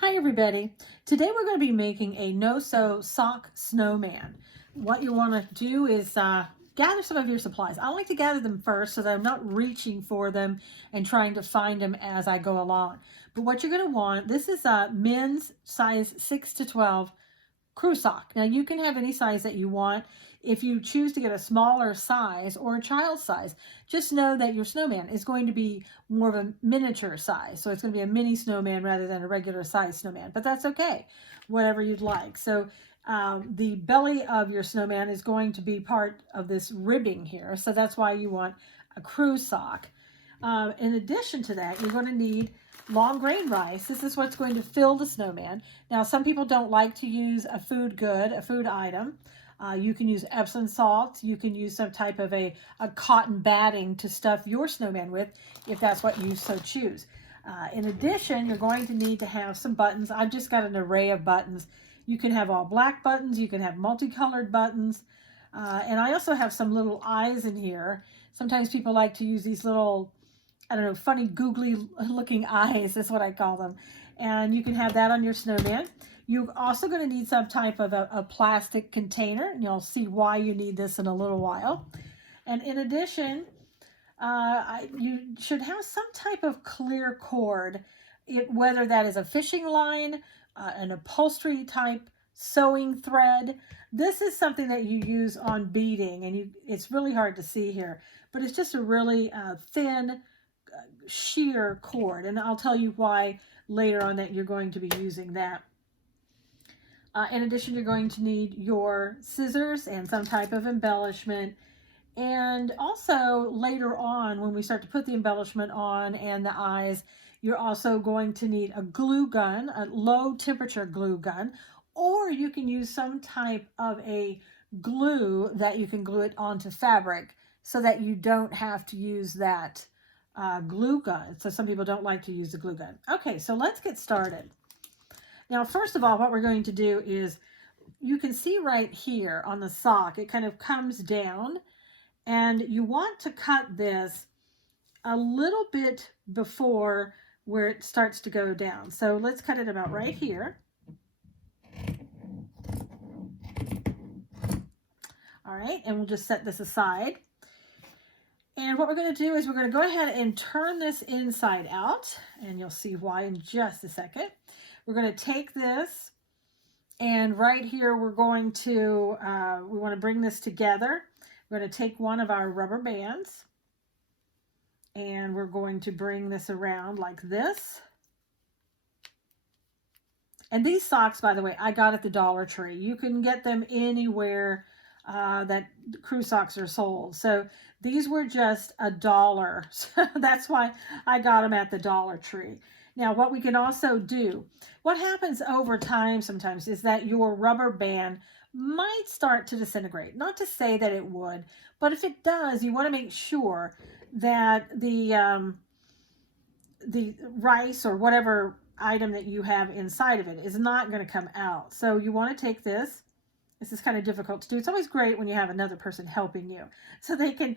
Hi everybody. Today we're going to be making a No Sew Sock Snowman. What you want to do is gather some of your supplies. I like to gather them first so that I'm not reaching for them and trying to find them as I go along. But what you're going to want, this is a men's size 6 to 12 crew sock. Now you can have any size that you want. If you choose to get a smaller size or a child size, just know that your snowman is going to be more of a miniature size. So it's going to be a mini snowman rather than a regular size snowman, but that's okay, whatever you'd like. So the belly of your snowman is going to be part of this ribbing here. So that's why you want a crew sock. In addition to that, you're going to need long grain rice. This is what's going to fill the snowman. Now, some people don't like to use a food good, a food item. You can use Epsom salt. You can use some type of a cotton batting to stuff your snowman with if that's what you so choose. In addition, you're going to need to have some buttons. I've just got an array of buttons. You can have all black buttons. You can have multicolored buttons. And I also have some little eyes in here. Sometimes people like to use these little, I don't know, funny googly looking eyes is what I call them. And you can have that on your snowman. You're also going to need some type of a plastic container, and you'll see why you need this in a little while. And in addition, you should have some type of clear cord, whether that is a fishing line, an upholstery type sewing thread. This is something that you use on beading, and it's really hard to see here, but it's just a really thin, sheer cord, and I'll tell you why later on that you're going to be using that. In addition, you're going to need your scissors and some type of embellishment. And also later on, when we start to put the embellishment on and the eyes, you're also going to need a glue gun, a low temperature glue gun, or you can use some type of a glue that you can glue it onto fabric so that you don't have to use that glue gun. So some people don't like to use the glue gun. Okay, so let's get started. Now, first of all, what we're going to do is, you can see right here on the sock, it kind of comes down, and you want to cut this a little bit before where it starts to go down. So let's cut it about right here. All right, and we'll just set this aside. And what we're going to do is we're going to go ahead and turn this inside out, and you'll see why in just a second. We're going to take this, and right here we're going to, we want to bring this together. We're going to take one of our rubber bands, and we're going to bring this around like this. And these socks, by the way, I got at the Dollar Tree. You can get them anywhere that crew socks are sold. So these were just $1. So that's why I got them at the Dollar Tree. Now, what we can also do, what happens over time sometimes is that your rubber band might start to disintegrate. Not to say that it would, but if it does, you want to make sure that the rice or whatever item that you have inside of it is not going to come out. So you want to take this. This is kind of difficult to do. It's always great when you have another person helping you, so they can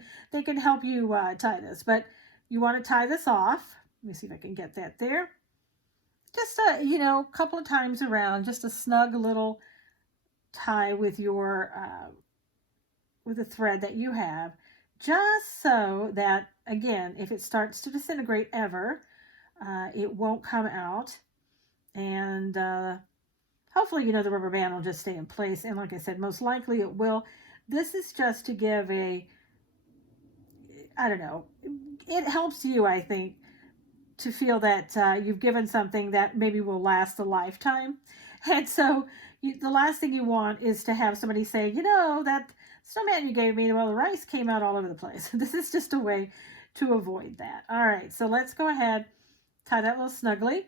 help you tie this. But you want to tie this off. Let me see if I can get that there. Just a couple of times around, just a snug little tie with your with the thread that you have, just so that, again, if it starts to disintegrate ever, it won't come out. And hopefully, the rubber band will just stay in place. And like I said, most likely it will. This is just to give it helps you, I think, to feel that you've given something that maybe will last a lifetime. And so the last thing you want is to have somebody say, that snowman you gave me, well, the rice came out all over the place. This is just a way to avoid that. All right, so let's go ahead, tie that little snugly.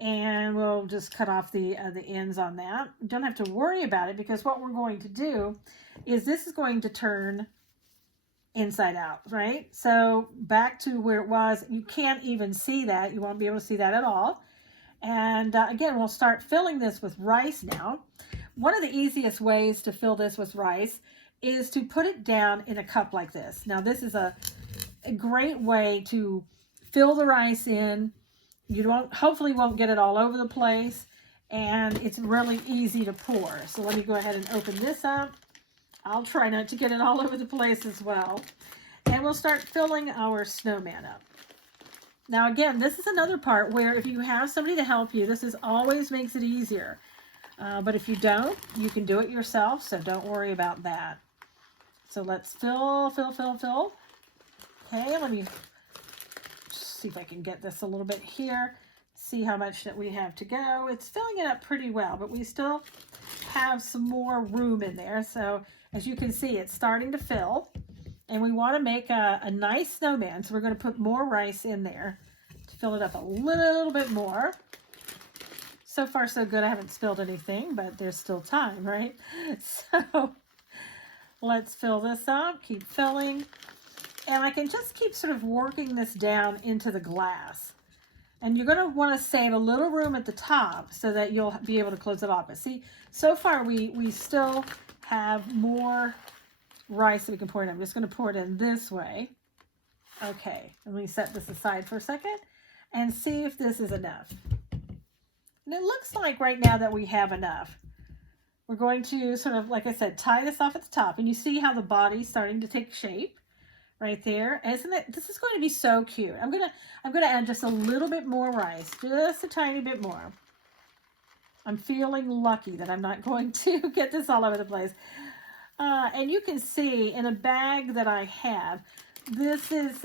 And we'll just cut off the ends on that. Don't have to worry about it, because what we're going to do is this is going to turn inside out, right? So back to where it was. You can't even see that. You won't be able to see that at all. And again, we'll start filling this with rice now. One of the easiest ways to fill this with rice is to put it down in a cup like this. Now, this is a great way to fill the rice in You hopefully won't get it all over the place, and it's really easy to pour. So let me go ahead and open this up. I'll try not to get it all over the place as well. And we'll start filling our snowman up. Now again, this is another part where if you have somebody to help you, this always makes it easier. But if you don't, you can do it yourself, so don't worry about that. So let's fill. Okay, let me see if I can get this a little bit here. See how much that we have to go. It's filling it up pretty well, but we still have some more room in there. So as you can see, it's starting to fill. And we want to make a nice snowman, so we're going to put more rice in there to fill it up a little bit more. So far, so good. I haven't spilled anything, but there's still time, right? So let's fill this up, keep filling. And I can just keep sort of working this down into the glass. And you're going to want to save a little room at the top so that you'll be able to close it off. But see, so far we still have more rice that we can pour in. I'm just going to pour it in this way. Okay, let me set this aside for a second and see if this is enough. And it looks like right now that we have enough. We're going to sort of, like I said, tie this off at the top, and you see how the body's starting to take shape right there. Isn't it? This is going to be so cute. I'm gonna add just a little bit more rice, just a tiny bit more. I'm feeling lucky that I'm not going to get this all over the place. And you can see in a bag that I have, this is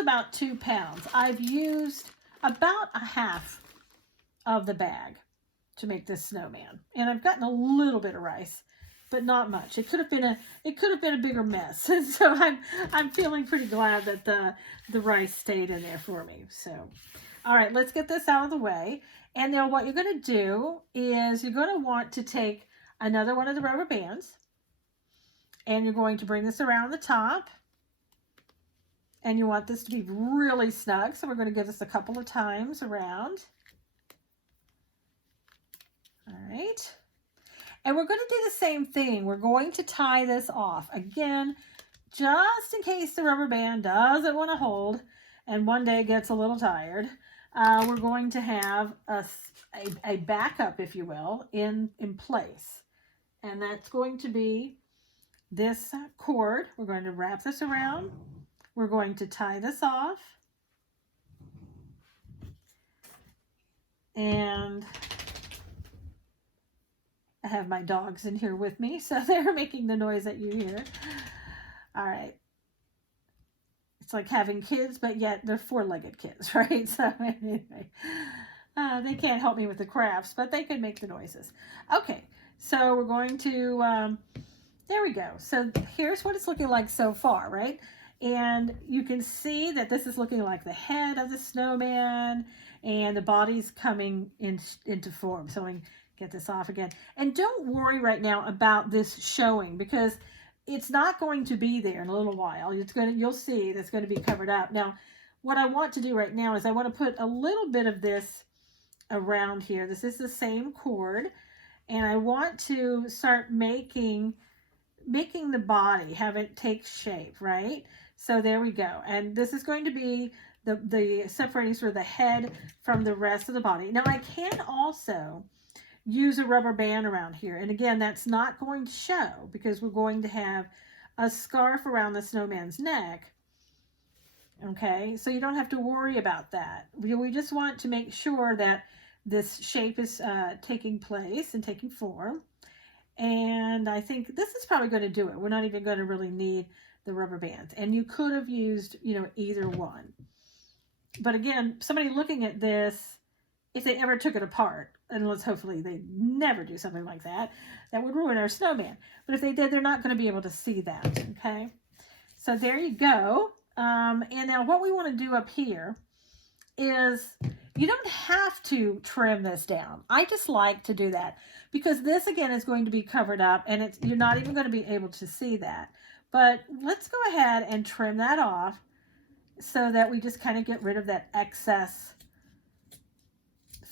about 2 pounds. I've used about a half of the bag to make this snowman, and I've gotten a little bit of rice, but not much. It could have been a bigger mess. So I'm feeling pretty glad that the rice stayed in there for me. So, all right, let's get this out of the way. And now what you're going to do is you're going to want to take another one of the rubber bands. And you're going to bring this around the top. And you want this to be really snug. So we're going to give this a couple of times around. All right. And we're going to do the same thing. We're going to tie this off. Again, just in case the rubber band doesn't want to hold and one day gets a little tired, we're going to have a backup, if you will, in place. And that's going to be this cord. We're going to wrap this around. We're going to tie this off. And I have my dogs in here with me, so they're making the noise that you hear. All right. It's like having kids, but yet they're four-legged kids, right? So anyway, they can't help me with the crafts, but they can make the noises. Okay, so we're going to... there we go. So here's what it's looking like so far, right? And you can see that this is looking like the head of the snowman and the body's coming into form. So I can get this off again. And don't worry right now about this showing, because it's not going to be there in a little while. You'll see that's going to be covered up. Now, what I want to do right now is I want to put a little bit of this around here. This is the same cord, and I want to start making the body, have it take shape, right? So there we go. And this is going to be the separating sort of the head from the rest of the body. Now I can also use a rubber band around here. And again, that's not going to show because we're going to have a scarf around the snowman's neck. Okay, so you don't have to worry about that. We just want to make sure that this shape is taking place and taking form. And I think this is probably going to do it. We're not even going to really need the rubber bands. And you could have used, either one. But again, somebody looking at this, if they ever took it apart, and let's hopefully they never do something like that, that would ruin our snowman. But if they did, they're not going to be able to see that, okay? So there you go. And now what we want to do up here is, you don't have to trim this down. I just like to do that because this again is going to be covered up, and you're not even going to be able to see that. But let's go ahead and trim that off so that we just kind of get rid of that excess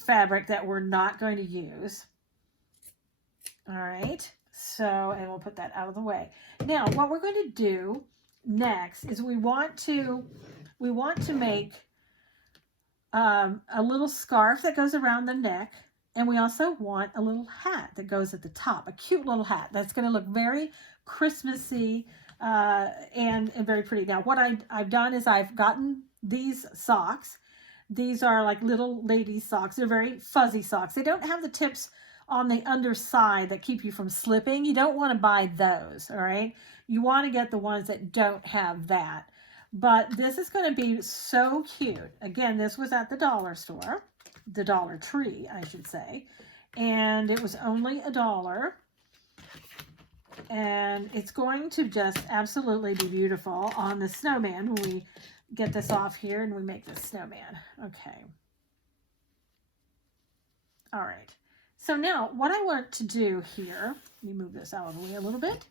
fabric that we're not going to use. All right, so, and we'll put that out of the way. Now, what we're going to do next is we want to make a little scarf that goes around the neck. And we also want a little hat that goes at the top, a cute little hat that's going to look very Christmassy and very pretty. Now, what I've done is I've gotten these socks. These are like little lady socks. They're very fuzzy socks. They don't have the tips on the underside that keep you from slipping. You don't want to buy those, all right? You want to get the ones that don't have that. But this is going to be so cute. Again, this was at the dollar store, the Dollar Tree, I should say. And it was only $1. And it's going to just absolutely be beautiful on the snowman when we get this off here and we make this snowman. Okay. All right. So now what I want to do here, let me move this out of the way a little bit.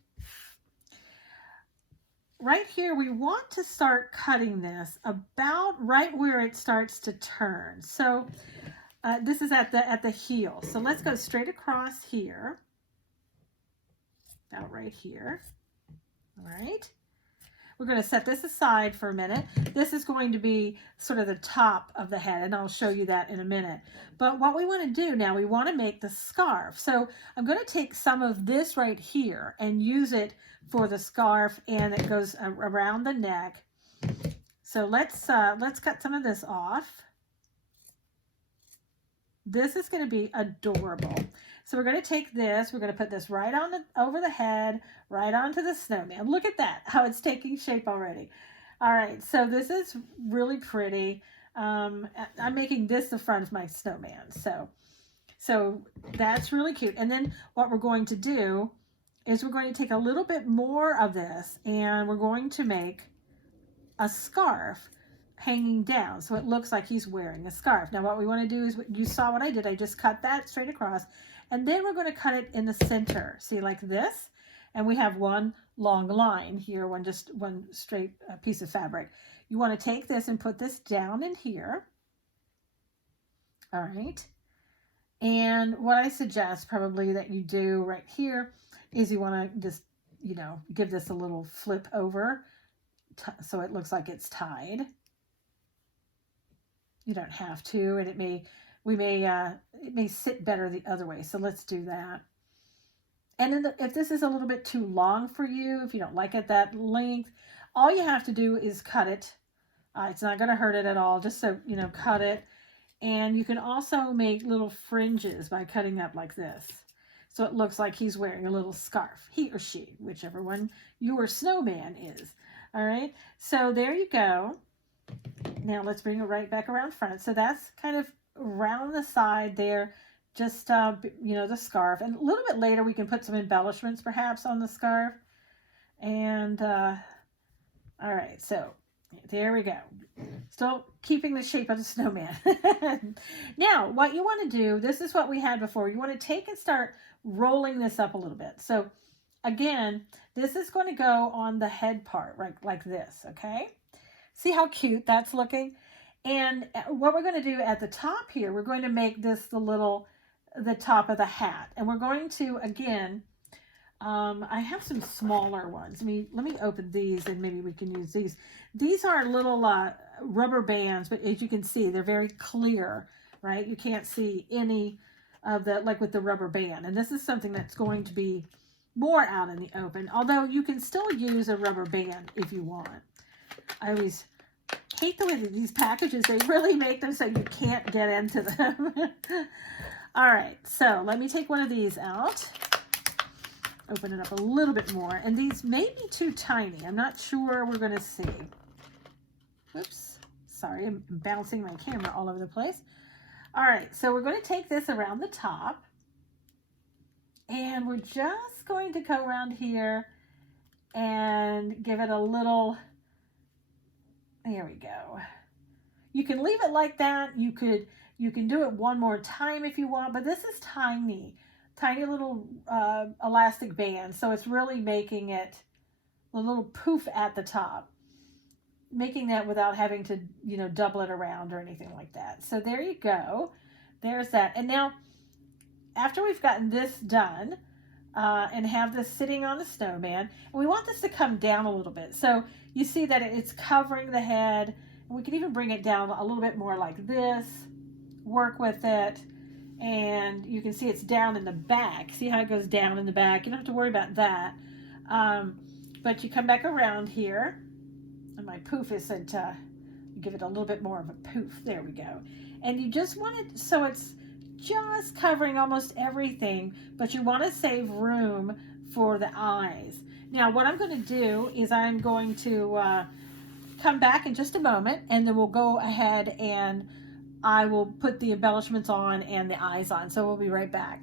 Right here, we want to start cutting this about right where it starts to turn. So this is at the heel. So let's go straight across here. About right here. All right. We're going to set this aside for a minute. This is going to be sort of the top of the head, and I'll show you that in a minute. But what we want to do now, we want to make the scarf. So I'm going to take some of this right here and use it for the scarf, and it goes around the neck. So let's cut some of this off. This is going to be adorable. So we're going to take this, we're going to put this right on over the head, right onto the snowman. Look at that, how it's taking shape already. All right, so this is really pretty. I'm making this the front of my snowman. So that's really cute. And then what we're going to do is we're going to take a little bit more of this and we're going to make a scarf hanging down. So it looks like he's wearing a scarf. Now what we want to do is, you saw what I did. I just cut that straight across. And then we're going to cut it in the center. See, like this. And we have one long line here, one straight piece of fabric. You want to take this and put this down in here. All right. And what I suggest probably that you do right here is you want to just, give this a little flip over so it looks like it's tied. You don't have to, and it may sit better the other way. So let's do that. And then if this is a little bit too long for you, if you don't like it that length, all you have to do is cut it. It's not going to hurt it at all. Just so, cut it. And you can also make little fringes by cutting up like this. So it looks like he's wearing a little scarf, he or she, whichever one your snowman is. All right. So there you go. Now let's bring it right back around front. So that's kind of around the side there, just, the scarf. And a little bit later, we can put some embellishments perhaps on the scarf. And, all right, so there we go. Still keeping the shape of the snowman. Now, what you want to do, this is what we had before. You want to take and start rolling this up a little bit. So again, this is going to go on the head part, right, like this, okay? See how cute that's looking? And what we're going to do at the top here, we're going to make this the top of the hat. And we're going to, again, I have some smaller ones. Let me open these and maybe we can use these. These are little rubber bands, but as you can see, they're very clear, right? You can't see any of the, like with the rubber band. And this is something that's going to be more out in the open, although you can still use a rubber band if you want. I always hate the way that these packages, they really make them so you can't get into them. All right, so let me take one of these out. Open it up a little bit more. And these may be too tiny. I'm not sure. We're going to see. Whoops. Sorry, I'm bouncing my camera all over the place. All right, so we're going to take this around the top. And we're just going to go around here and give it a little... There we go. You can leave it like that. You can do it one more time if you want, but this is tiny little elastic band. So it's really making it a little poof at the top, making that without having to, double it around or anything like that. So there you go. There's that. And now after we've gotten this done, and have this sitting on the snowman, and we want this to come down a little bit. So you see that it's covering the head, We can even bring it down a little bit more like this, work with it, and you can see it's down in the back. See how it goes down in the back? You don't have to worry about that. But you come back around here, and my poof isn't, give it a little bit more of a poof. There we go. And you just want it so it's just covering almost everything, but you want to save room for the eyes. Now what I'm going to do is I'm going to come back in just a moment, and then we'll go ahead and I will put the embellishments on and the eyes on. So we'll be right back.